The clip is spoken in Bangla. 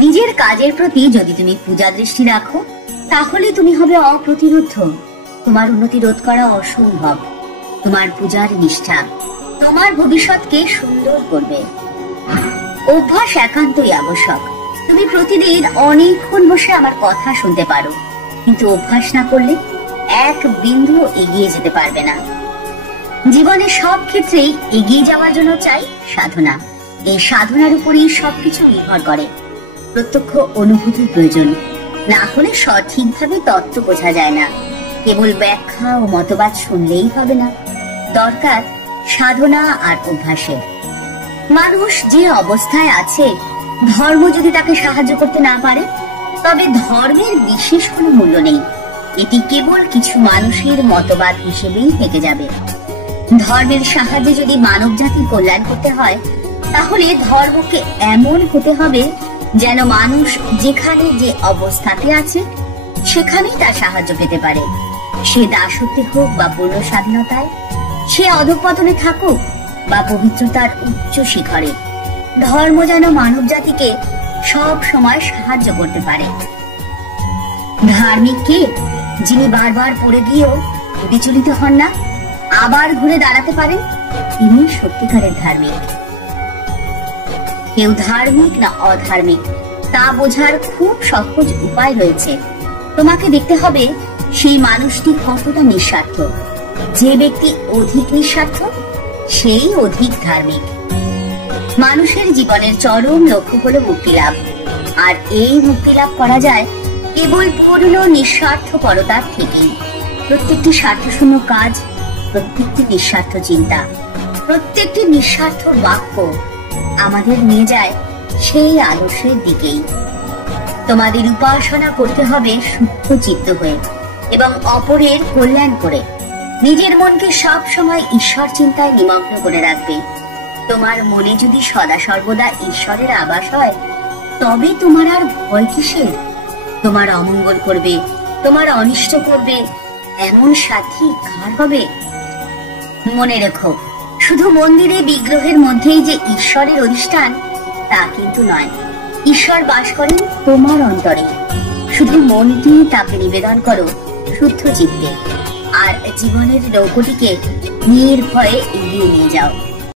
নিজের কাজের প্রতি যদি তুমি পূজা দৃষ্টি রাখো, তাহলে তুমি হবে অপ্রতিরোধ্য। তোমার উন্নতি রোধ করা অসম্ভব। তোমার পূজার নিষ্ঠা তোমার ভবিষ্যৎকে সুন্দর করবে। অভ্যাস একান্তই আবশ্যক। তুমি প্রতিদিন অনেকক্ষণ বসে আমার কথা শুনতে পারো, কিন্তু অভ্যাস না করলে এক বিন্দু এগিয়ে যেতে পারবে না। জীবনের সব ক্ষেত্রেই এগিয়ে যাওয়ার জন্য চাই সাধনা। এই সাধনার উপরই সবকিছু নির্ভর করে। প্রত্যক্ষ অনুভূতির প্রয়োজন, না হলে সঠিকভাবে তত্ত্ব বোঝা যায় না। কেবল ব্যাখ্যা ও মতবাদ শুনলেই হবে না, দরকার সাধনা আর অভ্যাসের। মানুষ যে অবস্থায় আছে, ধর্ম যদি তাকে সাহায্য করতে না পারে, তবে ধর্মের বিশেষ কোনো মূল্য নেই। এটি কেবল কিছু মানুষের মতবাদ হিসেবেই থেকে যাবে। ধর্মের সাহায্যে যদি মানব জাতির কল্যাণ করতে হয়, তাহলে ধর্মকে এমন হতে হবে যেন মানুষ যেখানে যে অবস্থাতে আছে সেখানেই তার সাহায্য পেতে পারে। সে দাসত্বে হোক বা পূর্ণ স্বাধীনতায়, সে অধঃপতনে থাকুক বা পবিত্রতার উচ্চ শিখরে, ধর্ম যেন মানব জাতিকে সব সময় সাহায্য করতে পারে। ধার্মিক কে? যিনি বারবার পড়ে গিয়েও বিচলিত হন না, আবার ঘুরে দাঁড়াতে পারেন, তিনি সত্যিকারের ধার্মিক। কেউ ধার্মিক না অধার্মিক তা বোঝার খুব সহজ উপায় রয়েছে। তোমাকে দেখতে হবে সেই মানুষটি কতটা নিঃস্বার্থ। যে ব্যক্তি অধিক নিঃস্বার্থ, সেই অধিক ধার্মিক। মানুষের জীবনের চরম লক্ষ্য হলো মুক্তি লাভ, আর এই মুক্তি লাভ করা যায় কেবল পূর্ণ নিঃস্বার্থপরতার থেকেই। প্রত্যেকটি স্বার্থশূন্য কাজ, প্রত্যেকটি নিঃস্বার্থ চিন্তা, প্রত্যেকটি নিঃস্বার্থ বাক্য আমাদের নিয়ে যায় সেই আদর্শের দিকেই। তোমাদের উপাসনা করতে হবে শুদ্ধ চিত্ত হয়ে এবং অপরের কল্যাণ করে। নিজের মনকে সব সময় ঈশ্বর চিন্তায় নিমগ্ন করে রাখবে। তোমার মনে যদি সদা সর্বদা ঈশ্বরের আবাস হয়, তবে তোমার আর ভয় কিসের? তোমার অমঙ্গল করবে, তোমার অনিষ্ট করবে এমন সাথী কার হবে? মনে রেখো, শুধু মন্দিরে বিগ্রহের মধ্যেই যে ঈশ্বরের অধিষ্ঠান তা কিন্তু নয়। ঈশ্বর বাস করেন তোমার অন্তরে। শুধু মন দিয়ে তাকে নিবেদন করো শুদ্ধ চিত্তে, আর জীবনের নৌকোটিকে নির্ভয়ে এগিয়ে নিয়ে যাও।